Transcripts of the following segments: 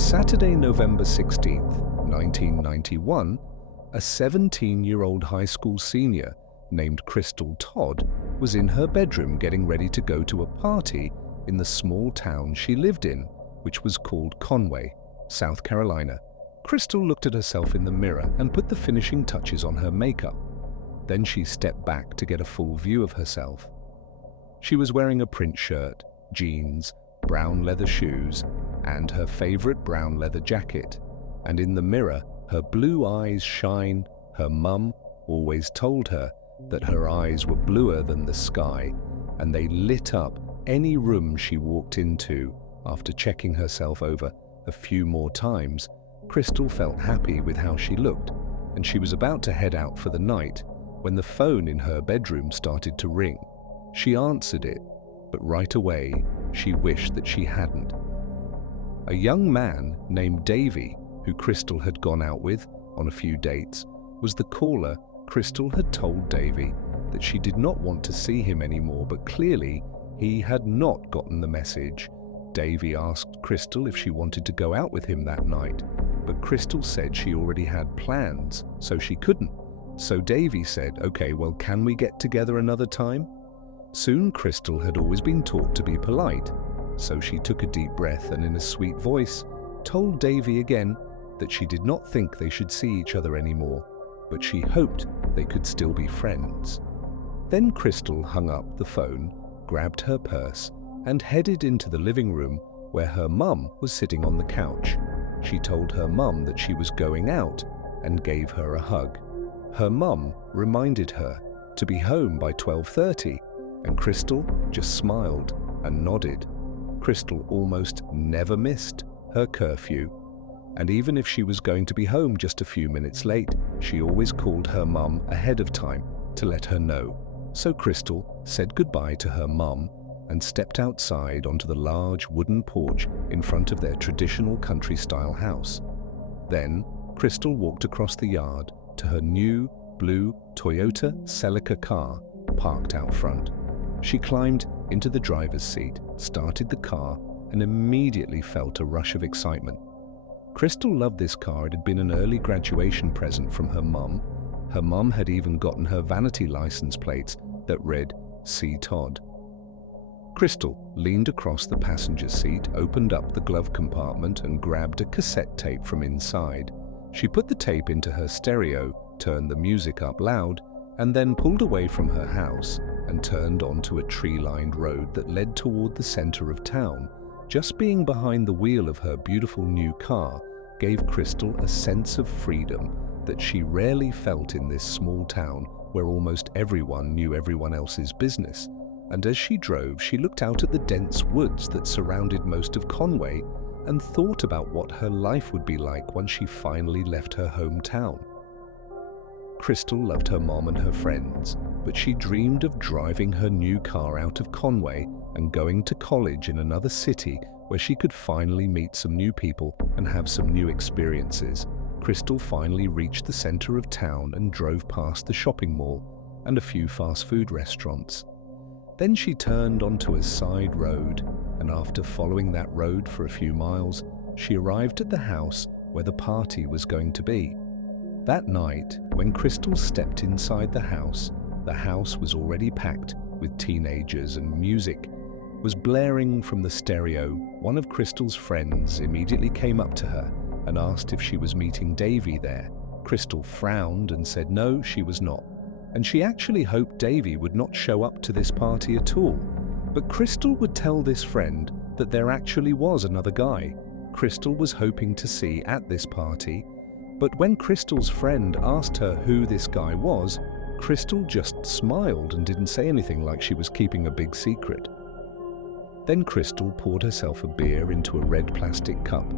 Saturday, November 16th, 1991, a 17-year-old high school senior named Crystal Todd was in her bedroom getting ready to go to a party in the small town she lived in, which was called Conway, South Carolina. Crystal looked at herself in the mirror and put the finishing touches on her makeup. Then she stepped back to get a full view of herself. She was wearing a print shirt, jeans, brown leather shoes, and her favorite brown leather jacket. And in the mirror, her blue eyes shine. Her mum always told her that her eyes were bluer than the sky, and they lit up any room she walked into. After checking herself over a few more times, Crystal felt happy with how she looked, and she was about to head out for the night when the phone in her bedroom started to ring. She answered it, but right away she wished that she hadn't. A young man named Davey, who Crystal had gone out with on a few dates, was the caller. Crystal had told Davey that she did not want to see him anymore, but clearly he had not gotten the message. Davey asked Crystal if she wanted to go out with him that night, but Crystal said she already had plans, so she couldn't. So Davey said, "Okay, well, can we get together another time?" Soon Crystal had always been taught to be polite, so she took a deep breath and in a sweet voice told Davey again that she did not think they should see each other anymore, but she hoped they could still be friends. Then Crystal hung up the phone, grabbed her purse, and headed into the living room where her mum was sitting on the couch. She told her mum that she was going out and gave her a hug. Her mum reminded her to be home by 12:30, and Crystal just smiled and nodded. Crystal almost never missed her curfew, and even if she was going to be home just a few minutes late, she always called her mum ahead of time to let her know. So Crystal said goodbye to her mum and stepped outside onto the large wooden porch in front of their traditional country-style house. Then Crystal walked across the yard to her new blue Toyota Celica car parked out front. She climbed into the driver's seat, started the car, and immediately felt a rush of excitement. Crystal loved this car. It had been an early graduation present from her mum. Her mum had even gotten her vanity license plates that read, "See Todd." Crystal leaned across the passenger seat, opened up the glove compartment, and grabbed a cassette tape from inside. She put the tape into her stereo, turned the music up loud, and then pulled away from her house and turned onto a tree-lined road that led toward the center of town. Just being behind the wheel of her beautiful new car gave Crystal a sense of freedom that she rarely felt in this small town where almost everyone knew everyone else's business. And as she drove, she looked out at the dense woods that surrounded most of Conway and thought about what her life would be like once she finally left her hometown. Crystal loved her mom and her friends, but she dreamed of driving her new car out of Conway and going to college in another city where she could finally meet some new people and have some new experiences. Crystal finally reached the center of town and drove past the shopping mall and a few fast food restaurants. Then she turned onto a side road, and after following that road for a few miles, she arrived at the house where the party was going to be. That night, when Crystal stepped inside the house was already packed with teenagers and music was blaring from the stereo. One of Crystal's friends immediately came up to her and asked if she was meeting Davey there. Crystal frowned and said no, she was not, and she actually hoped Davey would not show up to this party at all. But Crystal would tell this friend that there actually was another guy Crystal was hoping to see at this party. But when Crystal's friend asked her who this guy was, Crystal just smiled and didn't say anything, like she was keeping a big secret. Then Crystal poured herself a beer into a red plastic cup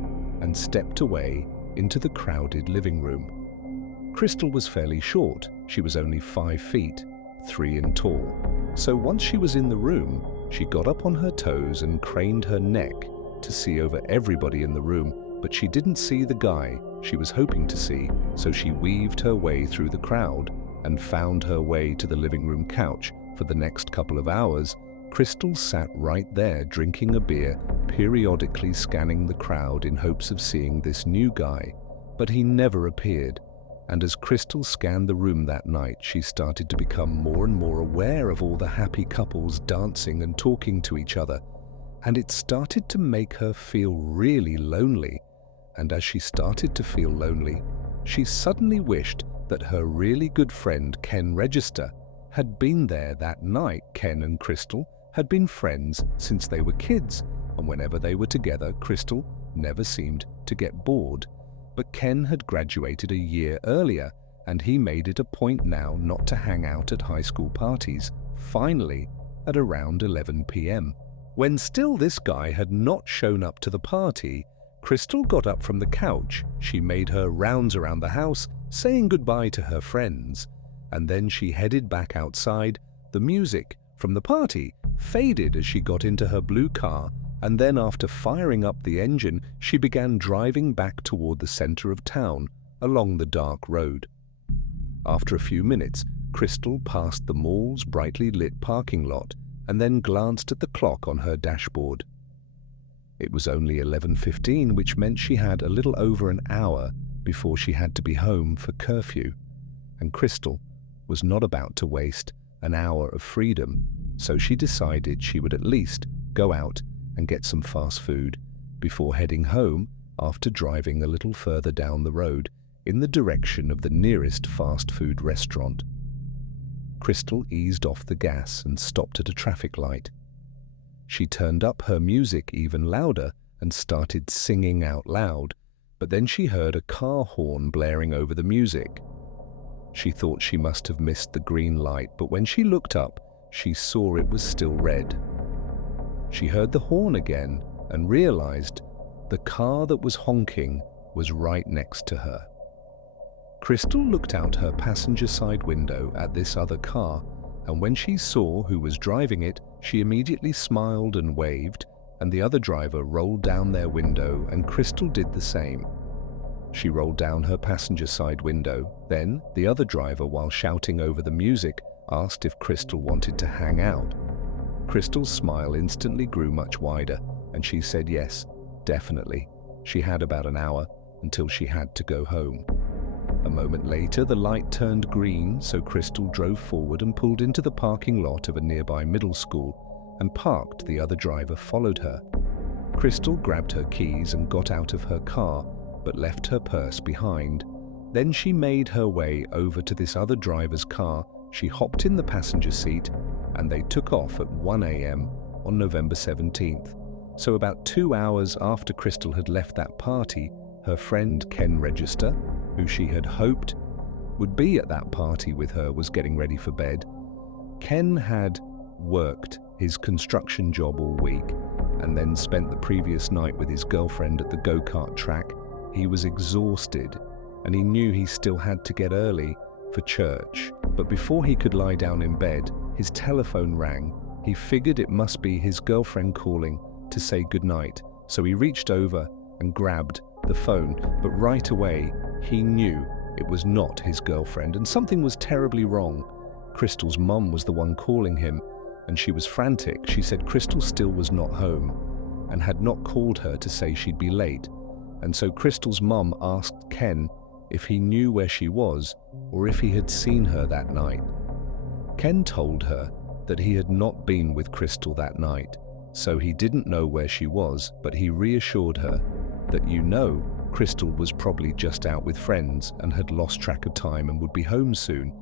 and stepped away into the crowded living room. Crystal was fairly short. She was only 5 feet, 3 in tall. So once she was in the room, she got up on her toes and craned her neck to see over everybody in the room, but she didn't see the guy she was hoping to see, so she weaved her way through the crowd and found her way to the living room couch. For the next couple of hours, Crystal sat right there drinking a beer, periodically scanning the crowd in hopes of seeing this new guy, but he never appeared. And as Crystal scanned the room that night, she started to become more and more aware of all the happy couples dancing and talking to each other, and it started to make her feel really lonely. And as she started to feel lonely, she suddenly wished that her really good friend Ken Register had been there that night. Ken and Crystal had been friends since they were kids, and whenever they were together, Crystal never seemed to get bored. But Ken had graduated a year earlier, and he made it a point now not to hang out at high school parties, finally at around 11 p.m. When still this guy had not shown up to the party, Crystal got up from the couch. She made her rounds around the house, saying goodbye to her friends, and then she headed back outside. The music from the party faded as she got into her blue car, and then after firing up the engine, she began driving back toward the center of town along the dark road. After a few minutes, Crystal passed the mall's brightly lit parking lot and then glanced at the clock on her dashboard. It was only 11:15, which meant she had a little over an hour before she had to be home for curfew, and Crystal was not about to waste an hour of freedom, so she decided she would at least go out and get some fast food before heading home after driving a little further down the road in the direction of the nearest fast food restaurant. Crystal eased off the gas and stopped at a traffic light. She turned up her music even louder and started singing out loud, but then she heard a car horn blaring over the music. She thought she must have missed the green light, but when she looked up, she saw it was still red. She heard the horn again and realized the car that was honking was right next to her. Crystal looked out her passenger side window at this other car, and when she saw who was driving it, she immediately smiled and waved, and the other driver rolled down their window, and Crystal did the same. She rolled down her passenger side window. Then the other driver, while shouting over the music, asked if Crystal wanted to hang out. Crystal's smile instantly grew much wider, and she said yes, definitely. She had about an hour until she had to go home. A moment later, the light turned green, so Crystal drove forward and pulled into the parking lot of a nearby middle school and parked. The other driver followed her. Crystal grabbed her keys and got out of her car, but left her purse behind. Then she made her way over to this other driver's car. She hopped in the passenger seat, and they took off at 1 a.m. on November 17th. So about 2 hours after Crystal had left that party, her friend Ken Register, who she had hoped would be at that party with her, was getting ready for bed. Ken had worked his construction job all week and then spent the previous night with his girlfriend at the go-kart track. He was exhausted, and he knew he still had to get early for church. But before he could lie down in bed, his telephone rang. He figured it must be his girlfriend calling to say goodnight, so he reached over and grabbed the phone, but right away he knew it was not his girlfriend, and something was terribly wrong. Crystal's mum was the one calling him, and she was frantic. She said Crystal still was not home and had not called her to say she'd be late. And so Crystal's mum asked Ken if he knew where she was or if he had seen her that night. Ken told her that he had not been with Crystal that night, so he didn't know where she was, but he reassured her that, Crystal was probably just out with friends and had lost track of time and would be home soon.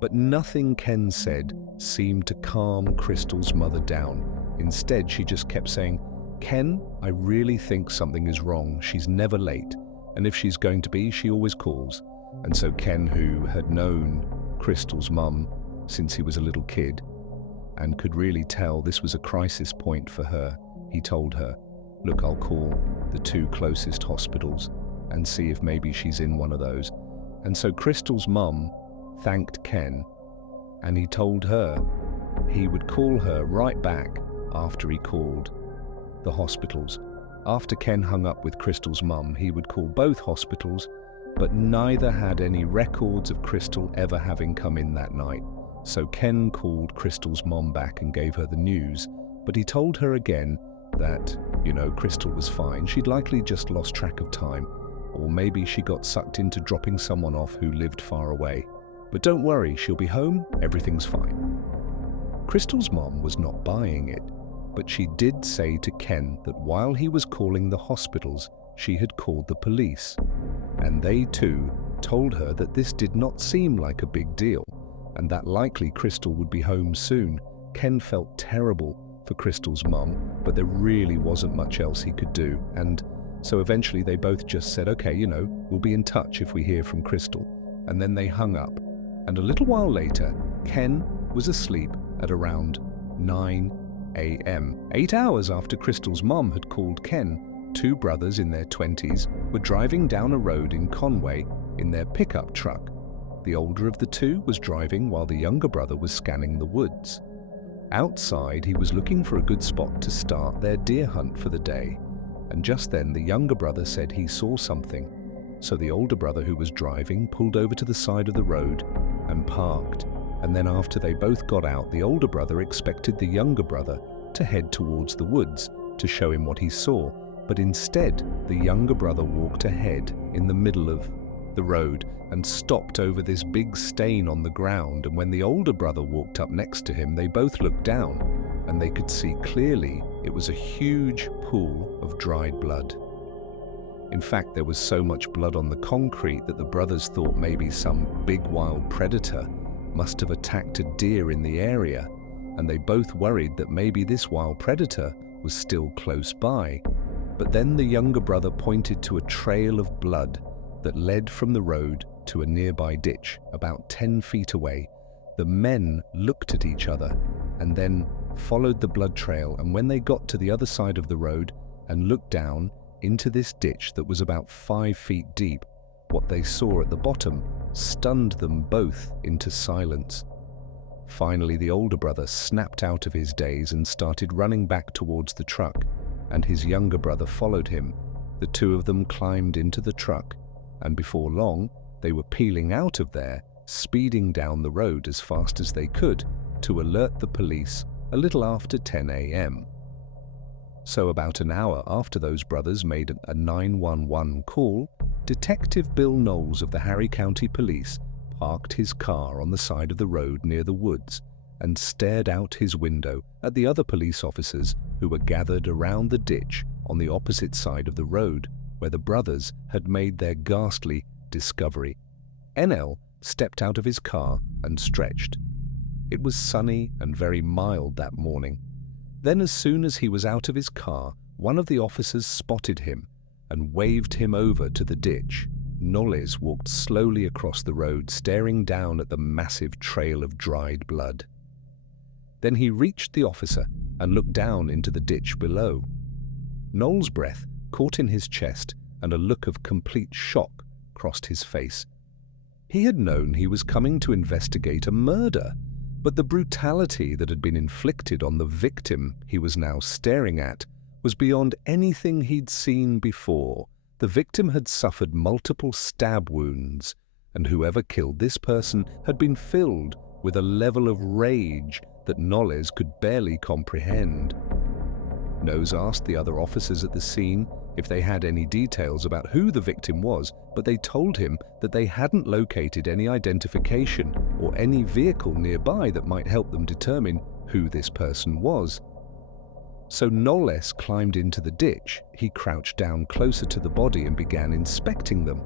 But nothing Ken said seemed to calm Crystal's mother down. Instead, she just kept saying, "Ken, I really think something is wrong. She's never late, and if she's going to be, she always calls." And so Ken, who had known Crystal's mum since he was a little kid and could really tell this was a crisis point for her, he told her, "Look, I'll call the 2 closest hospitals and see if maybe she's in one of those." And so Crystal's mum thanked Ken, and he told her he would call her right back after he called the hospitals. After Ken hung up with Crystal's mum, he would call both hospitals, but neither had any records of Crystal ever having come in that night. So Ken called Crystal's mom back and gave her the news but he told her again that, Crystal was fine. She'd likely just lost track of time, or maybe she got sucked into dropping someone off who lived far away. But don't worry, she'll be home, everything's fine. Crystal's mom was not buying it, but she did say to Ken that while he was calling the hospitals, she had called the police. And they too told her that this did not seem like a big deal, and that likely Crystal would be home soon. Ken felt terrible for Crystal's mum, but there really wasn't much else he could do. And so eventually they both just said, okay, we'll be in touch if we hear from Crystal. And then they hung up. And a little while later, Ken was asleep at around 9 a.m. 8 hours after Crystal's mom had called Ken, two brothers in their 20s were driving down a road in Conway in their pickup truck. The older of the two was driving while the younger brother was scanning the woods. Outside, he was looking for a good spot to start their deer hunt for the day. And just then, the younger brother said he saw something. So the older brother, who was driving, pulled over to the side of the road and parked. And then after they both got out, the older brother expected the younger brother to head towards the woods to show him what he saw. But instead, the younger brother walked ahead in the middle of the road and stopped over this big stain on the ground. And when the older brother walked up next to him, they both looked down and they could see clearly it was a huge pool of dried blood. In fact, there was so much blood on the concrete that the brothers thought maybe some big wild predator must have attacked a deer in the area, and they both worried that maybe this wild predator was still close by. But then the younger brother pointed to a trail of blood that led from the road to a nearby ditch about 10 feet away. The men looked at each other and then followed the blood trail, and when they got to the other side of the road and looked down into this ditch that was about 5 feet deep, what they saw at the bottom stunned them both into silence. Finally, the older brother snapped out of his daze and started running back towards the truck, and his younger brother followed him. The two of them climbed into the truck, and before long, they were peeling out of there, speeding down the road as fast as they could to alert the police a little after 10 a.m. So about an hour after those brothers made a 911 call, Detective Bill Knowles of the Harry County Police parked his car on the side of the road near the woods and stared out his window at the other police officers who were gathered around the ditch on the opposite side of the road where the brothers had made their ghastly discovery. NL stepped out of his car and stretched. It was sunny and very mild that morning. Then, as soon as he was out of his car, one of the officers spotted him and waved him over to the ditch. Knowles walked slowly across the road, staring down at the massive trail of dried blood. Then he reached the officer and looked down into the ditch below. Knowles' breath caught in his chest and a look of complete shock crossed his face. He had known he was coming to investigate a murder, but the brutality that had been inflicted on the victim he was now staring at was beyond anything he'd seen before. The victim had suffered multiple stab wounds, and whoever killed this person had been filled with a level of rage that Knowles could barely comprehend. Knowles asked the other officers at the scene if they had any details about who the victim was, but they told him that they hadn't located any identification or any vehicle nearby that might help them determine who this person was. So Knowles climbed into the ditch. He crouched down closer to the body and began inspecting them.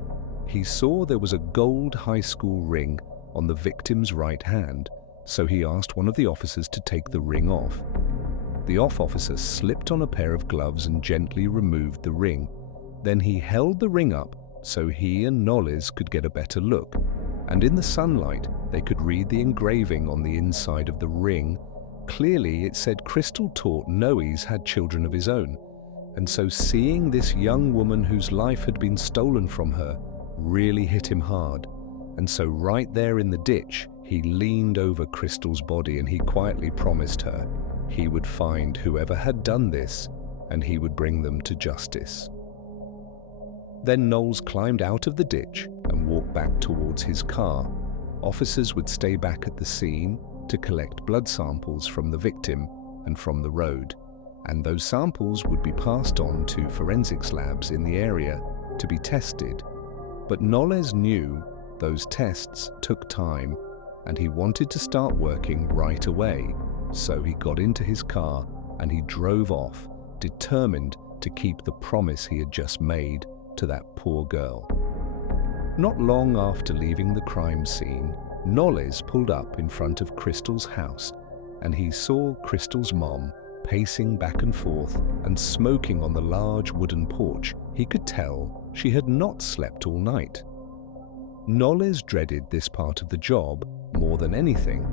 He saw there was a gold high school ring on the victim's right hand, so he asked one of the officers to take the ring off. The off officer slipped on a pair of gloves and gently removed the ring. Then he held the ring up so he and Knowles could get a better look, and in the sunlight they could read the engraving on the inside of the ring. Clearly it said Crystal taught Knowles had children of his own, and so seeing this young woman whose life had been stolen from her really hit him hard. And so right there in the ditch, he leaned over Crystal's body and he quietly promised her he would find whoever had done this and he would bring them to justice. Then Knowles climbed out of the ditch and walked back towards his car. Officers would stay back at the scene to collect blood samples from the victim and from the road, and those samples would be passed on to forensics labs in the area to be tested. But Knowles knew those tests took time, and he wanted to start working right away, so he got into his car and he drove off, determined to keep the promise he had just made to that poor girl. Not long after leaving the crime scene, Knowles pulled up in front of Crystal's house, and he saw Crystal's mom pacing back and forth and smoking on the large wooden porch. He could tell she had not slept all night. Knowles dreaded this part of the job more than anything,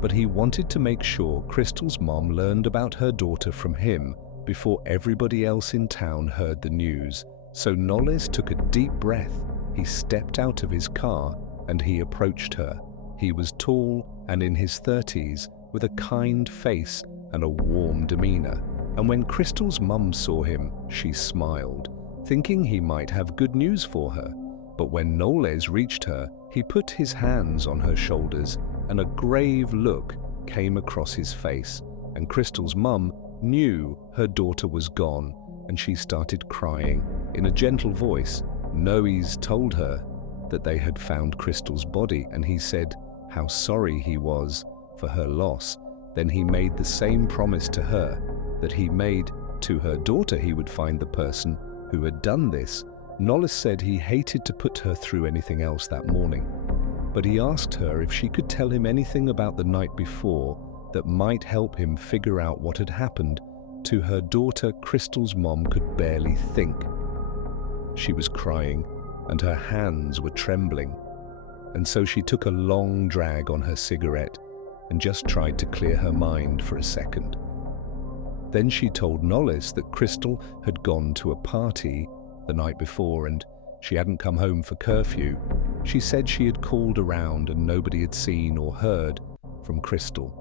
but he wanted to make sure Crystal's mom learned about her daughter from him before everybody else in town heard the news. So Knowles took a deep breath. He stepped out of his car and he approached her. He was tall and in his 30s, with a kind face and a warm demeanor. And when Crystal's mum saw him, she smiled, thinking he might have good news for her. But when Knowles reached her, he put his hands on her shoulders, and a grave look came across his face. And Crystal's mum knew her daughter was gone, and she started crying. In a gentle voice, Knowles told her that they had found Crystal's body, and he said how sorry he was for her loss. Then he made the same promise to her that he made to her daughter. He would find the person who had done this. Knowles said he hated to put her through anything else that morning, but he asked her if she could tell him anything about the night before that might help him figure out what had happened to her daughter. Crystal's mom could barely think. She was crying and her hands were trembling, and so she took a long drag on her cigarette and just tried to clear her mind for a second. Then she told Knowles that Crystal had gone to a party the night before and she hadn't come home for curfew. She said she had called around and nobody had seen or heard from Crystal.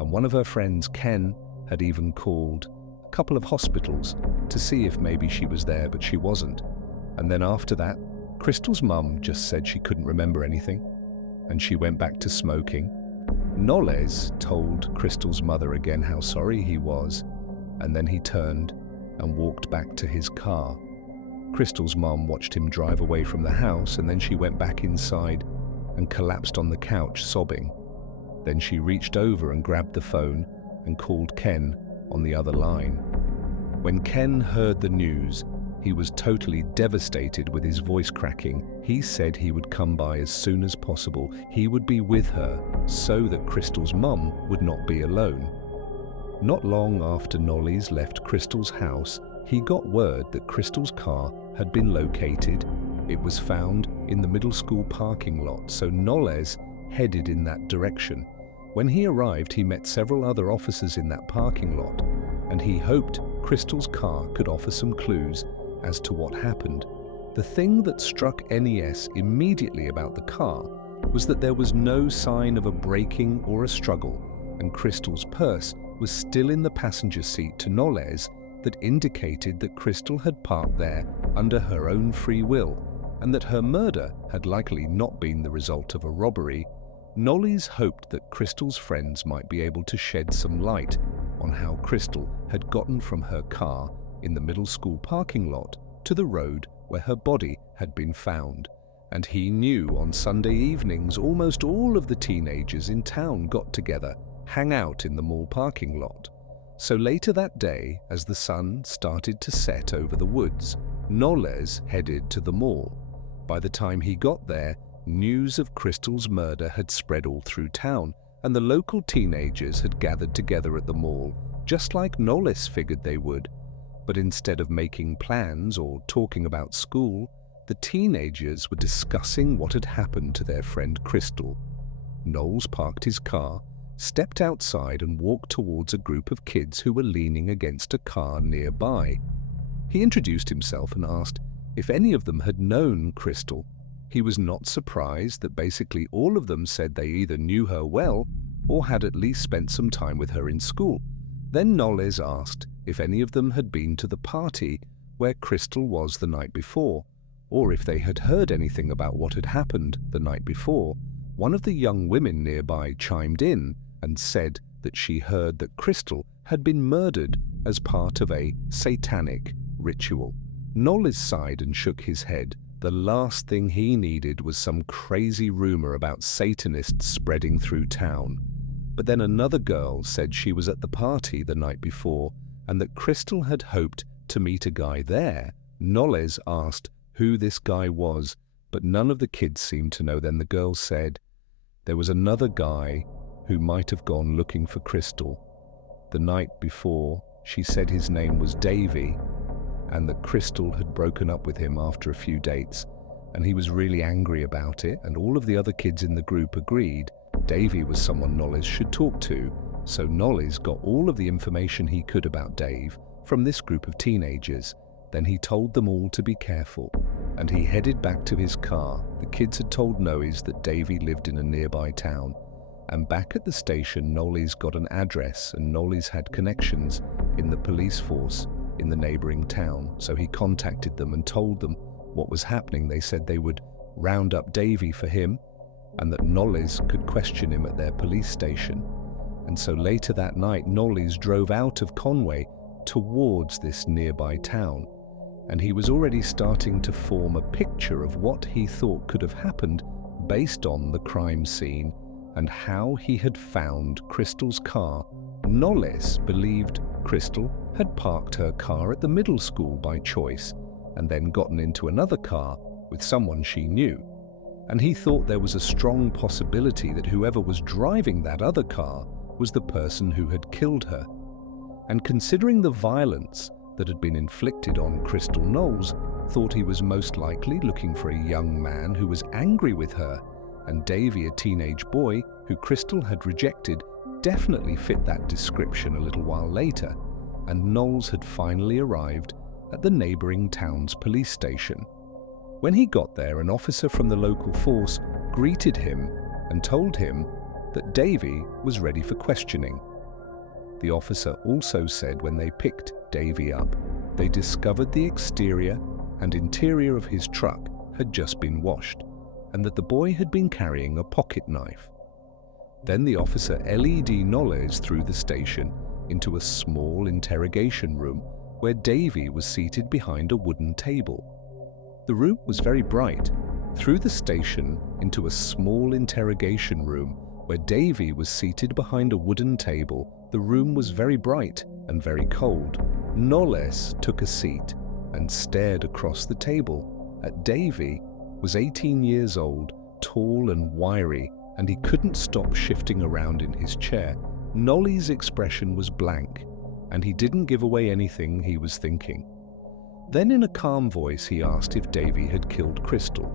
And one of her friends, Ken, had even called a couple of hospitals to see if maybe she was there, but she wasn't. And then after that, Crystal's mum just said she couldn't remember anything, and she went back to smoking. Knowles told Crystal's mother again how sorry he was, and then he turned and walked back to his car. Crystal's mom watched him drive away from the house, and then she went back inside and collapsed on the couch, sobbing. Then she reached over and grabbed the phone and called Ken on the other line. When Ken heard the news, he was totally devastated, with his voice cracking. He said he would come by as soon as possible. He would be with her so that Crystal's mum would not be alone. Not long after Knowles left Crystal's house, he got word that Crystal's car had been located. It was found in the middle school parking lot, so Knowles headed in that direction. When he arrived, he met several other officers in that parking lot, and he hoped Crystal's car could offer some clues as to what happened. The thing that struck NES immediately about the car was that there was no sign of a breaking or a struggle, and Crystal's purse was still in the passenger seat to Knowles. That indicated that Crystal had parked there under her own free will, and that her murder had likely not been the result of a robbery. Knowles hoped that Crystal's friends might be able to shed some light on how Crystal had gotten from her car in the middle school parking lot to the road where her body had been found. And he knew on Sunday evenings almost all of the teenagers in town got together, hang out in the mall parking lot. So later that day, as the sun started to set over the woods, Knowles headed to the mall. By the time he got there, news of Crystal's murder had spread all through town, and the local teenagers had gathered together at the mall, just like Knowles figured they would. But instead of making plans or talking about school, the teenagers were discussing what had happened to their friend Crystal. Knowles parked his car, stepped outside and walked towards a group of kids who were leaning against a car nearby. He introduced himself and asked if any of them had known Crystal. He was not surprised that basically all of them said they either knew her well or had at least spent some time with her in school. Then Knowles asked if any of them had been to the party where Crystal was the night before, or if they had heard anything about what had happened the night before. One of the young women nearby chimed in and said that she heard that Crystal had been murdered as part of a satanic ritual. Knowles sighed and shook his head. The last thing he needed was some crazy rumor about Satanists spreading through town. But then another girl said she was at the party the night before and that Crystal had hoped to meet a guy there. Knowles asked who this guy was, but none of the kids seemed to know. Then the girl said there was another guy who might have gone looking for Crystal. The night before, she said his name was Davey, and that Crystal had broken up with him after a few dates, and he was really angry about it, and all of the other kids in the group agreed Davey was someone Knowles should talk to. So Knowles got all of the information he could about Dave from this group of teenagers. Then he told them all to be careful, and he headed back to his car. The kids had told Knowles that Davey lived in a nearby town, and back at the station, Knowles got an address, and Knowles had connections in the police force in the neighboring town. So he contacted them and told them what was happening. They said they would round up Davey for him, and that Knowles could question him at their police station. And so later that night, Knowles drove out of Conway towards this nearby town, and he was already starting to form a picture of what he thought could have happened based on the crime scene and how he had found Crystal's car. Knowles believed Crystal had parked her car at the middle school by choice and then gotten into another car with someone she knew. And he thought there was a strong possibility that whoever was driving that other car was the person who had killed her. And considering the violence that had been inflicted on Crystal, Knowles thought he was most likely looking for a young man who was angry with her, and Davey, a teenage boy who Crystal had rejected, definitely fit that description a little while later, and Knowles had finally arrived at the neighboring town's police station. When he got there, an officer from the local force greeted him and told him that Davey was ready for questioning. The officer also said when they picked Davey up, they discovered the exterior and interior of his truck had just been washed, and that the boy had been carrying a pocket knife. Then the officer led Knowles through the station into a small interrogation room where Davey was seated behind a wooden table. The room was very bright. Through the station into a small interrogation room where Davey was seated behind a wooden table, the room was very bright and very cold. Knowles took a seat and stared across the table at Davey. Was 18 years old, tall and wiry, and he couldn't stop shifting around in his chair. Knowles' expression was blank, and he didn't give away anything he was thinking. Then in a calm voice he asked if Davey had killed Crystal.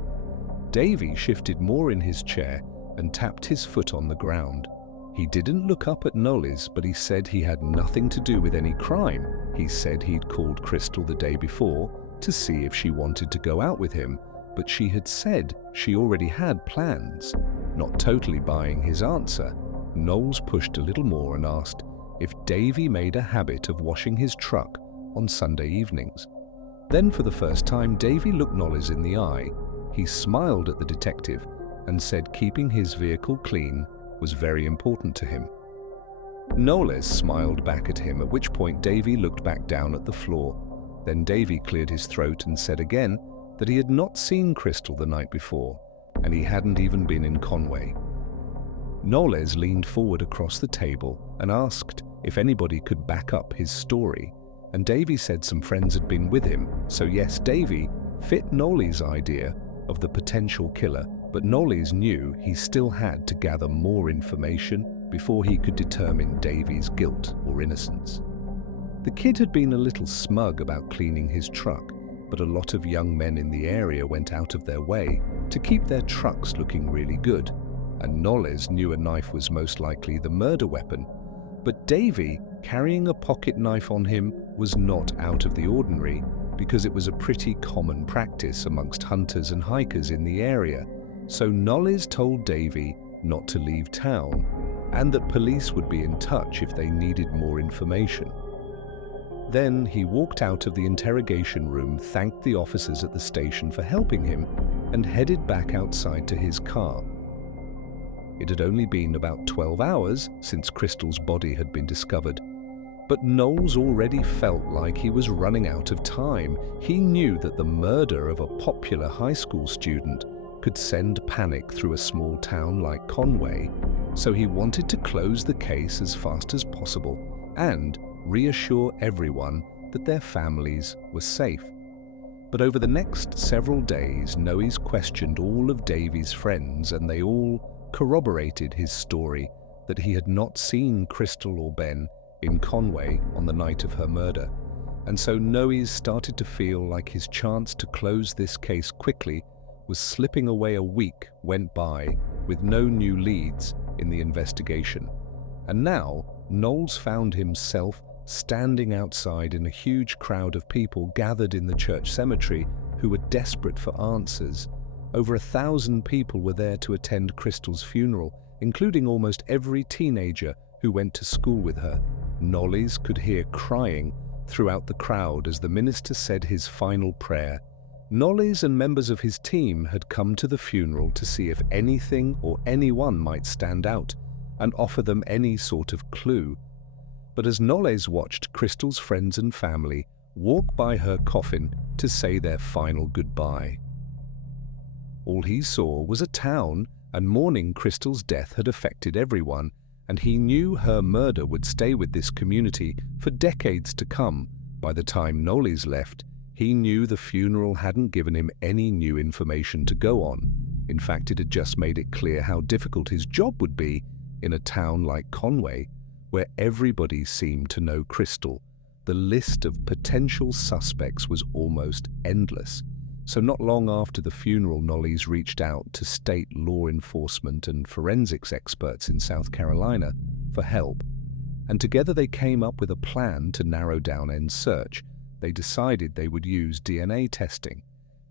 Davey shifted more in his chair and tapped his foot on the ground. He didn't look up at Knowles, but he said he had nothing to do with any crime. He said he'd called Crystal the day before to see if she wanted to go out with him, but she had said she already had plans. Not totally buying his answer, Knowles pushed a little more and asked if Davey made a habit of washing his truck on Sunday evenings. Then for the first time, Davey looked Knowles in the eye. He smiled at the detective and said keeping his vehicle clean was very important to him. Knowles smiled back at him, at which point Davey looked back down at the floor. Then Davey cleared his throat and said again that he had not seen Crystal the night before, and he hadn't even been in Conway. Knowles leaned forward across the table and asked if anybody could back up his story, and Davey said some friends had been with him. So yes, Davey fit Knowles' idea of the potential killer, but Knowles knew he still had to gather more information before he could determine Davey's guilt or innocence. The kid had been a little smug about cleaning his truck, but a lot of young men in the area went out of their way to keep their trucks looking really good, and Knowles knew a knife was most likely the murder weapon. But Davey carrying a pocket knife on him was not out of the ordinary, because it was a pretty common practice amongst hunters and hikers in the area. So Knowles told Davey not to leave town, and that police would be in touch if they needed more information. Then he walked out of the interrogation room, thanked the officers at the station for helping him, and headed back outside to his car. It had only been about 12 hours since Crystal's body had been discovered. But Knowles already felt like he was running out of time. He knew that the murder of a popular high school student could send panic through a small town like Conway, so he wanted to close the case as fast as possible and reassure everyone that their families were safe. But over the next several days, Noe's questioned all of Davey's friends, and they all corroborated his story that he had not seen Crystal or Ben in Conway on the night of her murder. And so Noe started to feel like his chance to close this case quickly was slipping away. A week went by with no new leads in the investigation. And now Knowles found himself standing outside in a huge crowd of people gathered in the church cemetery who were desperate for answers. Over 1,000 people were there to attend Crystal's funeral, including almost every teenager who went to school with her. Knowles could hear crying throughout the crowd as the minister said his final prayer. Knowles and members of his team had come to the funeral to see if anything or anyone might stand out and offer them any sort of clue. But as Knowles watched Crystal's friends and family walk by her coffin to say their final goodbye, all he saw was a town, and mourning Crystal's death had affected everyone, and he knew her murder would stay with this community for decades to come. By the time Knowles left, he knew the funeral hadn't given him any new information to go on. In fact, it had just made it clear how difficult his job would be in a town like Conway, where everybody seemed to know Crystal. The list of potential suspects was almost endless. So not long after the funeral, Knowles reached out to state law enforcement and forensics experts in South Carolina for help. And together they came up with a plan to narrow down N's search. They decided they would use DNA testing.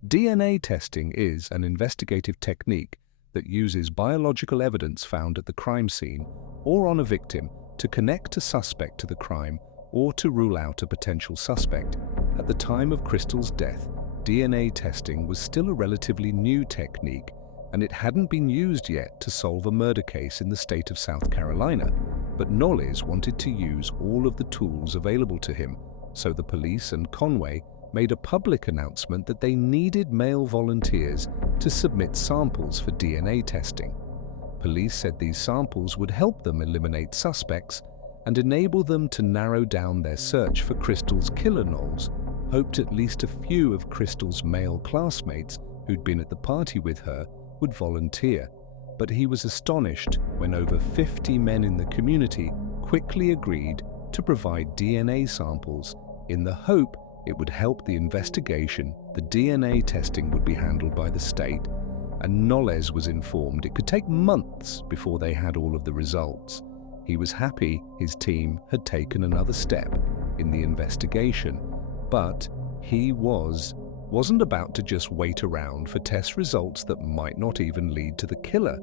DNA testing is an investigative technique that uses biological evidence found at the crime scene or on a victim to connect a suspect to the crime or to rule out a potential suspect. At the time of Crystal's death, DNA testing was still a relatively new technique, and it hadn't been used yet to solve a murder case in the state of South Carolina. But Knowles wanted to use all of the tools available to him, so the police and Conway made a public announcement that they needed male volunteers to submit samples for DNA testing. Police said these samples would help them eliminate suspects and enable them to narrow down their search for Crystal's killer. Knowles hoped at least a few of Crystal's male classmates who'd been at the party with her would volunteer, but he was astonished when over 50 men in the community quickly agreed to provide DNA samples in the hope it would help the investigation. The DNA testing would be handled by the state, and Knowles was informed it could take months before they had all of the results. He was happy his team had taken another step in the investigation, but he wasn't about to just wait around for test results that might not even lead to the killer.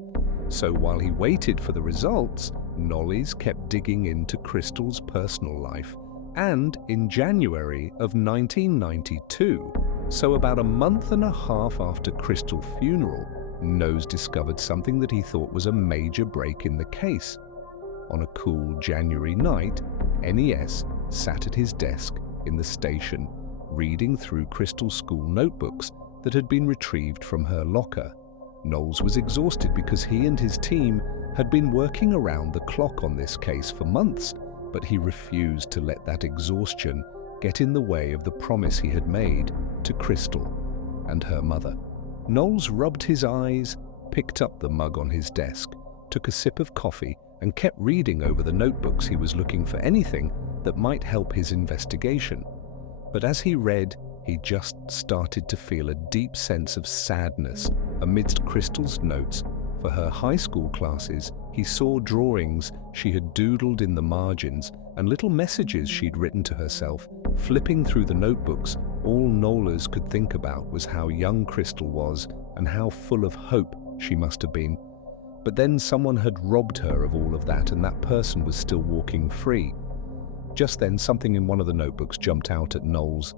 So while he waited for the results, Knowles kept digging into Crystal's personal life, and in January of 1992, so about a month and a half after Crystal's funeral, Knowles discovered something that he thought was a major break in the case. On a cool January night, NES sat at his desk in the station, reading through Crystal's school notebooks that had been retrieved from her locker. Knowles was exhausted because he and his team had been working around the clock on this case for months, but he refused to let that exhaustion get in the way of the promise he had made to Crystal and her mother. Knowles rubbed his eyes, picked up the mug on his desk, took a sip of coffee, and kept reading over the notebooks. He was looking for anything that might help his investigation. But as he read, he just started to feel a deep sense of sadness amidst Crystal's notes. For her high school classes, he saw drawings she had doodled in the margins and little messages she'd written to herself. Flipping through the notebooks, all Knowles could think about was how young Crystal was and how full of hope she must have been. But then someone had robbed her of all of that, and that person was still walking free. Just then, something in one of the notebooks jumped out at Knowles.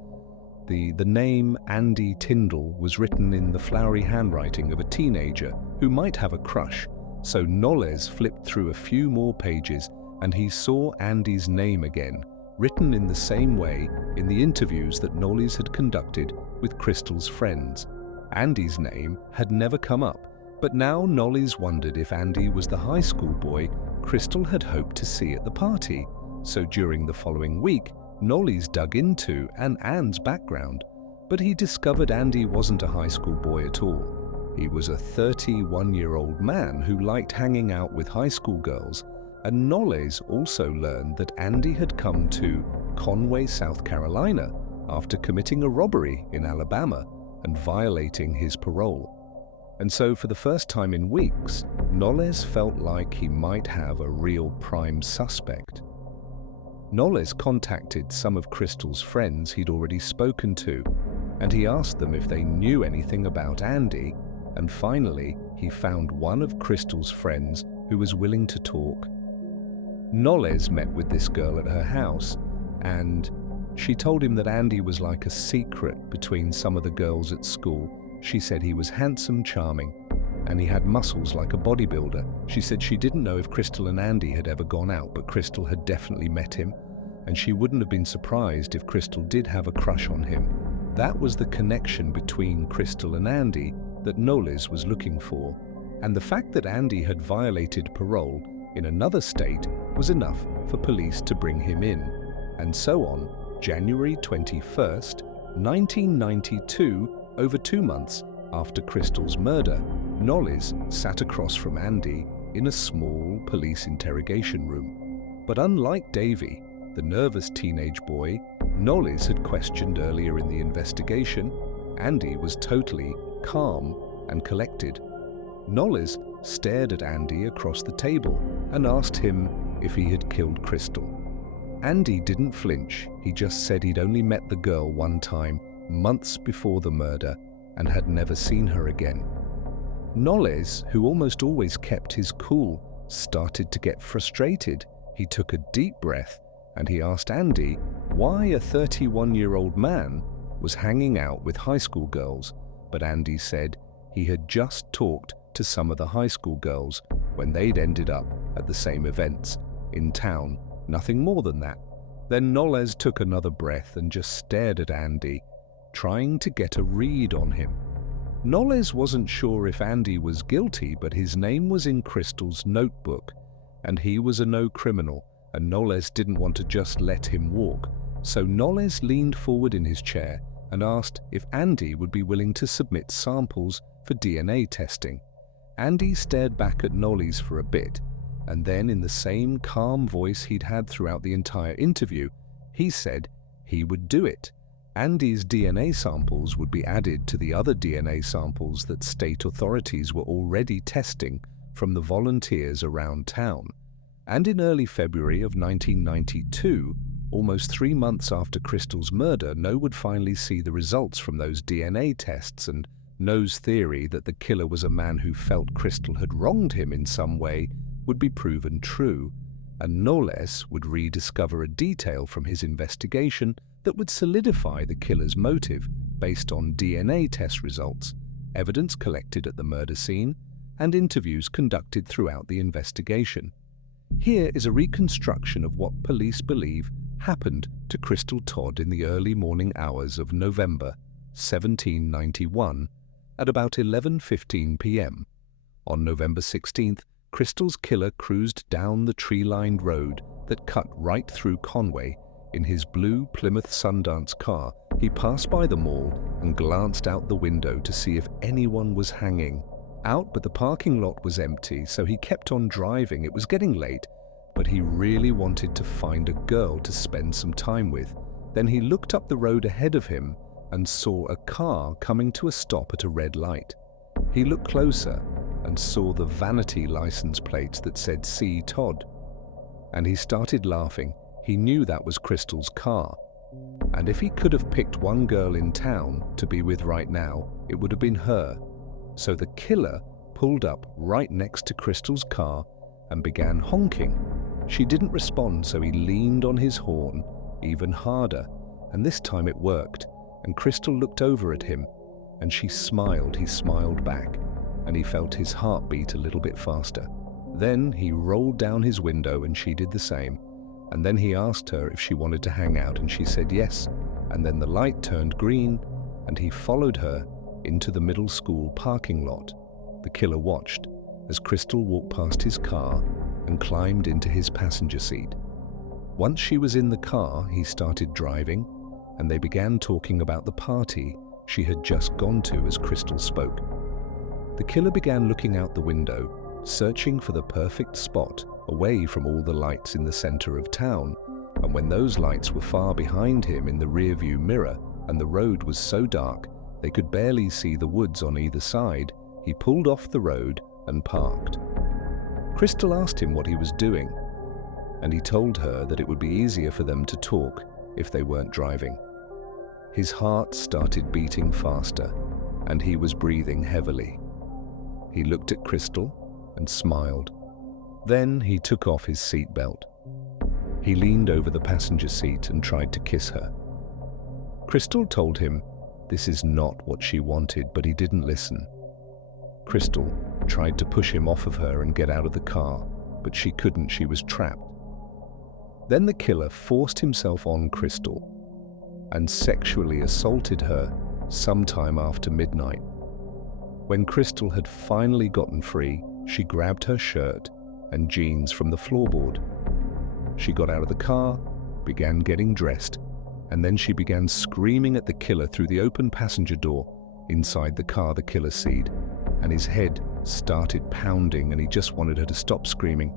The name Andy Tyndall was written in the flowery handwriting of a teenager who might have a crush. So Knowles flipped through a few more pages and he saw Andy's name again, written in the same way in the interviews that Knowles had conducted with Crystal's friends. Andy's name had never come up, but now Knowles wondered if Andy was the high school boy Crystal had hoped to see at the party. So during the following week, Knowles dug into Anne's background, but he discovered Andy wasn't a high school boy at all. He was a 31-year-old man who liked hanging out with high school girls, and Knowles also learned that Andy had come to Conway, South Carolina, after committing a robbery in Alabama and violating his parole. And so for the first time in weeks, Knowles felt like he might have a real prime suspect. Knowles contacted some of Crystal's friends he'd already spoken to, and he asked them if they knew anything about Andy, and finally he found one of Crystal's friends who was willing to talk. Knowles met with this girl at her house, and she told him that Andy was like a secret between some of the girls at school. She said he was handsome, charming, and he had muscles like a bodybuilder. She said she didn't know if Crystal and Andy had ever gone out, but Crystal had definitely met him, and she wouldn't have been surprised if Crystal did have a crush on him. That was the connection between Crystal and Andy that Knowles was looking for, and the fact that Andy had violated parole in another state was enough for police to bring him in. And so on January 21st, 1992, over 2 months after Crystal's murder, Knowles sat across from Andy in a small police interrogation room. But unlike Davey, the nervous teenage boy Knowles had questioned earlier in the investigation, Andy was totally calm and collected. Knowles stared at Andy across the table and asked him if he had killed Crystal. Andy didn't flinch. He just said he'd only met the girl one time, months before the murder, and had never seen her again. Knowles, who almost always kept his cool, started to get frustrated. He took a deep breath and he asked Andy why a 31-year-old man was hanging out with high school girls, but Andy said he had just talked to some of the high school girls when they'd ended up at the same events in town, nothing more than that. Then Knowles took another breath and just stared at Andy, trying to get a read on him. Knowles wasn't sure if Andy was guilty, but his name was in Crystal's notebook, and he was a no criminal, and Knowles didn't want to just let him walk. So Knowles leaned forward in his chair and asked if Andy would be willing to submit samples for DNA testing. Andy stared back at Knowles for a bit, and then in the same calm voice he'd had throughout the entire interview, he said he would do it. Andy's DNA samples would be added to the other DNA samples that state authorities were already testing from the volunteers around town. And in early February of 1992, almost 3 months after Crystal's murder, No would finally see the results from those DNA tests, and No's theory that the killer was a man who felt Crystal had wronged him in some way would be proven true, and Knowles would rediscover a detail from his investigation that would solidify the killer's motive based on DNA test results, evidence collected at the murder scene, and interviews conducted throughout the investigation. Here is a reconstruction of what police believe happened to Crystal Todd in the early morning hours of November 1791 at about 11:15 p.m. On November 16th, Crystal's killer cruised down the tree-lined road that cut right through Conway in his blue Plymouth Sundance car. He passed by the mall and glanced out the window to see if anyone was hanging out, but the parking lot was empty, so he kept on driving. It was getting late, but he really wanted to find a girl to spend some time with. Then he looked up the road ahead of him and saw a car coming to a stop at a red light. He looked closer and saw the vanity license plates that said C. Todd, and he started laughing. He knew that was Crystal's car, and if he could have picked one girl in town to be with right now, it would have been her. So the killer pulled up right next to Crystal's car and began honking. She didn't respond, so he leaned on his horn even harder, and this time it worked, and Crystal looked over at him, and she smiled. He smiled back, and he felt his heart beat a little bit faster. Then he rolled down his window and she did the same. And then he asked her if she wanted to hang out and she said yes. And then the light turned green and he followed her into the middle school parking lot. The killer watched as Crystal walked past his car and climbed into his passenger seat. Once she was in the car, he started driving and they began talking about the party she had just gone to as Crystal spoke. The killer began looking out the window, searching for the perfect spot away from all the lights in the center of town. And when those lights were far behind him in the rearview mirror and the road was so dark they could barely see the woods on either side, he pulled off the road and parked. Crystal asked him what he was doing, and he told her that it would be easier for them to talk if they weren't driving. His heart started beating faster, and he was breathing heavily. He looked at Crystal and smiled. Then he took off his seatbelt. He leaned over the passenger seat and tried to kiss her. Crystal told him this is not what she wanted, but he didn't listen. Crystal tried to push him off of her and get out of the car, but she couldn't. She was trapped. Then the killer forced himself on Crystal and sexually assaulted her sometime after midnight. When Crystal had finally gotten free, she grabbed her shirt and jeans from the floorboard. She got out of the car, began getting dressed, and then she began screaming at the killer through the open passenger door. Inside the car, the killer said, and his head started pounding and he just wanted her to stop screaming.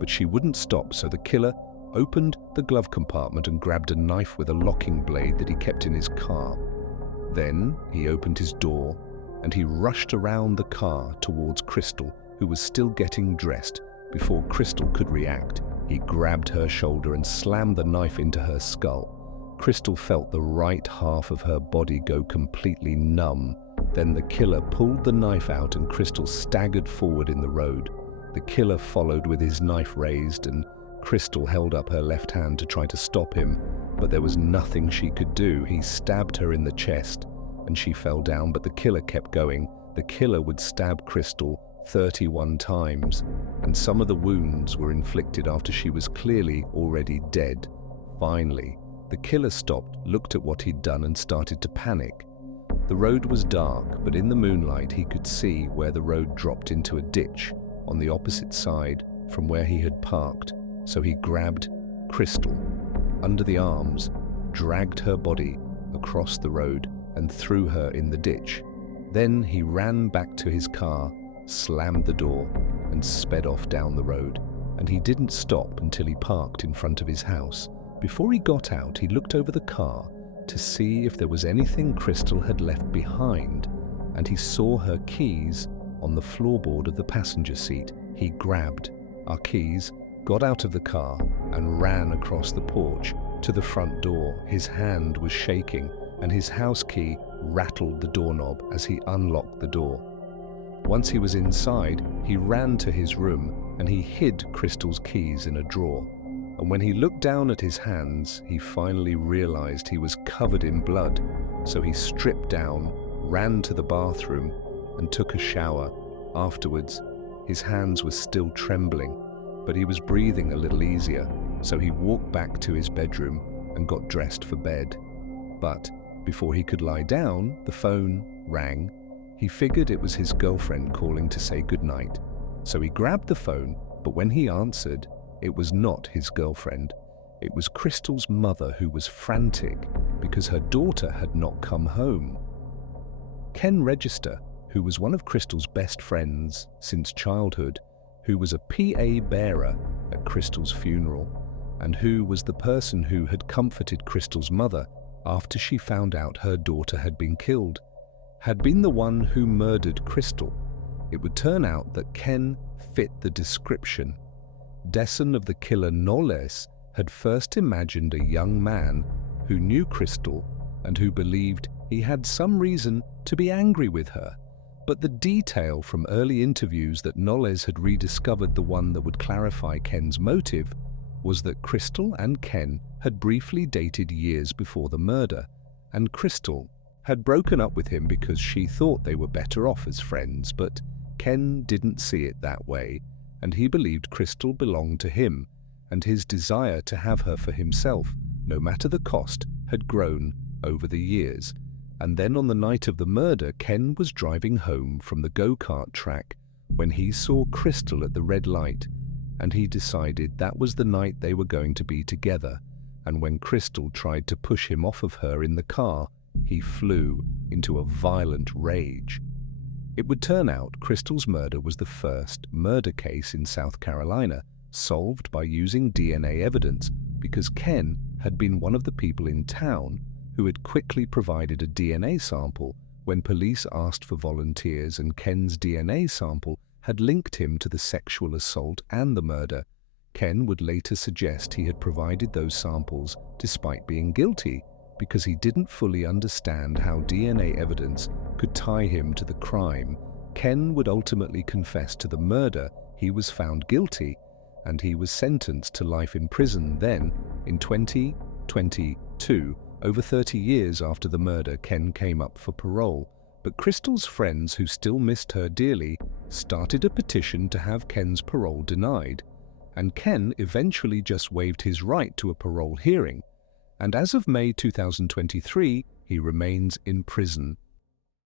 But she wouldn't stop, so the killer opened the glove compartment and grabbed a knife with a locking blade that he kept in his car. Then he opened his door and he rushed around the car towards Crystal, who was still getting dressed. Before Crystal could react, he grabbed her shoulder and slammed the knife into her skull. Crystal felt the right half of her body go completely numb. Then the killer pulled the knife out and Crystal staggered forward in the road. The killer followed with his knife raised and Crystal held up her left hand to try to stop him, but there was nothing she could do. He stabbed her in the chest and she fell down, but the killer kept going. The killer would stab Crystal 31 times, and some of the wounds were inflicted after she was clearly already dead. Finally, the killer stopped, looked at what he'd done and started to panic. The road was dark, but in the moonlight he could see where the road dropped into a ditch on the opposite side from where he had parked. So he grabbed Crystal under the arms, dragged her body across the road and threw her in the ditch. Then he ran back to his car, slammed the door and sped off down the road. And he didn't stop until he parked in front of his house. Before he got out, he looked over the car to see if there was anything Crystal had left behind, and he saw her keys on the floorboard of the passenger seat. He grabbed our keys, got out of the car and ran across the porch to the front door. His hand was shaking and his house key rattled the doorknob as he unlocked the door. Once he was inside, he ran to his room and he hid Crystal's keys in a drawer. And when he looked down at his hands, he finally realized he was covered in blood. So he stripped down, ran to the bathroom and took a shower. Afterwards, his hands were still trembling, but he was breathing a little easier. So he walked back to his bedroom and got dressed for bed. But before he could lie down, the phone rang. He figured it was his girlfriend calling to say goodnight. So he grabbed the phone, but when he answered, it was not his girlfriend. It was Crystal's mother, who was frantic because her daughter had not come home. Ken Register, who was one of Crystal's best friends since childhood, who was a PA bearer at Crystal's funeral, and who was the person who had comforted Crystal's mother after she found out her daughter had been killed, had been the one who murdered Crystal. It would turn out that Ken fit the description. Dessen of the killer Knowles had first imagined a young man who knew Crystal and who believed he had some reason to be angry with her. But the detail from early interviews that Knowles had rediscovered, the one that would clarify Ken's motive, was that Crystal and Ken had briefly dated years before the murder, and Crystal had broken up with him because she thought they were better off as friends, but Ken didn't see it that way, and he believed Crystal belonged to him, and his desire to have her for himself, no matter the cost, had grown over the years. And then on the night of the murder, Ken was driving home from the go-kart track when he saw Crystal at the red light, and he decided that was the night they were going to be together. And when Crystal tried to push him off of her in the car, he flew into a violent rage. It would turn out Crystal's murder was the first murder case in South Carolina solved by using DNA evidence, because Ken had been one of the people in town who had quickly provided a DNA sample when police asked for volunteers, and Ken's DNA sample had linked him to the sexual assault and the murder. Ken would later suggest he had provided those samples despite being guilty, because he didn't fully understand how DNA evidence could tie him to the crime. Ken would ultimately confess to the murder. He was found guilty, and he was sentenced to life in prison. Then, in 2022, over 30 years after the murder, Ken came up for parole. But Crystal's friends, who still missed her dearly, started a petition to have Ken's parole denied. And Ken eventually just waived his right to a parole hearing. And as of May 2023, he remains in prison.